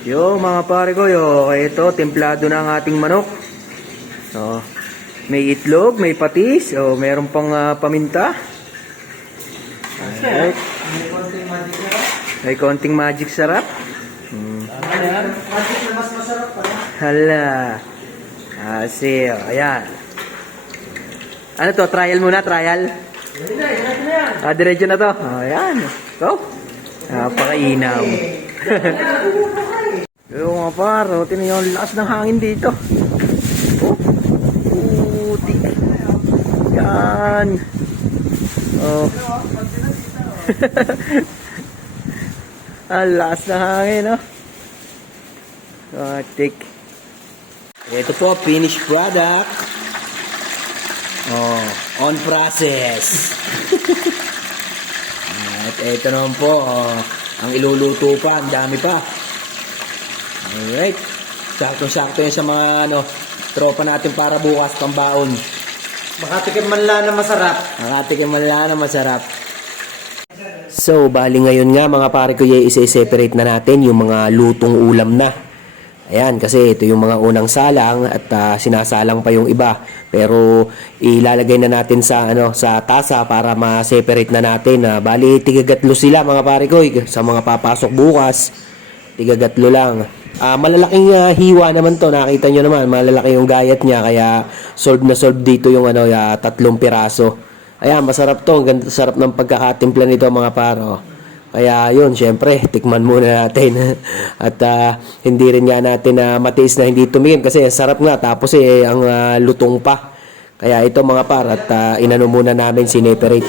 Yo mga pare ko, ito, templado na ang ating manok. Oh, may itlog, may patis, meron pang paminta. Alright. May konting magic sarap. Magic na mas masarap pa. Hala. Ayan. Ano to, trial muna, trial? Diretso na to. Ayan. Go. Napakainaw. Yung mga paro, tinan yung lakas ng hangin dito. Oh, puti. Yan. Oh. Ang lakas ng hangin, no? Tik. Ito po, finished product. Oh, on process. At ito naman po, ang iluluto pa, ang dami pa. Alright. Sakto-sakto yun sa mga tropa natin para bukas pambaon. Makatikim man lang na masarap. Makatikim man lang na masarap. So, bali ngayon nga mga pare ko, i-separate na natin yung mga lutong ulam na. Ayan, kasi ito yung mga unang salang at sinasalang pa yung iba. Pero ilalagay na natin sa sa tasa para ma-separate na natin. Bali tigagatlo sila mga pare ko sa mga papasok bukas. Tigagatlo lang. Malalaking hiwa naman to, nakita nyo naman, malalaki yung gayat niya, kaya solve na solve dito yung 3 piraso. Ayan, masarap to, ganda, sarap ng pagkakatimpla nito mga paro. Kaya yun, syempre, tikman muna natin. At hindi rin nga natin matiis na hindi tumingin kasi sarap nga, tapos ang lutong pa. Kaya ito mga par, at inano muna namin, sineperate.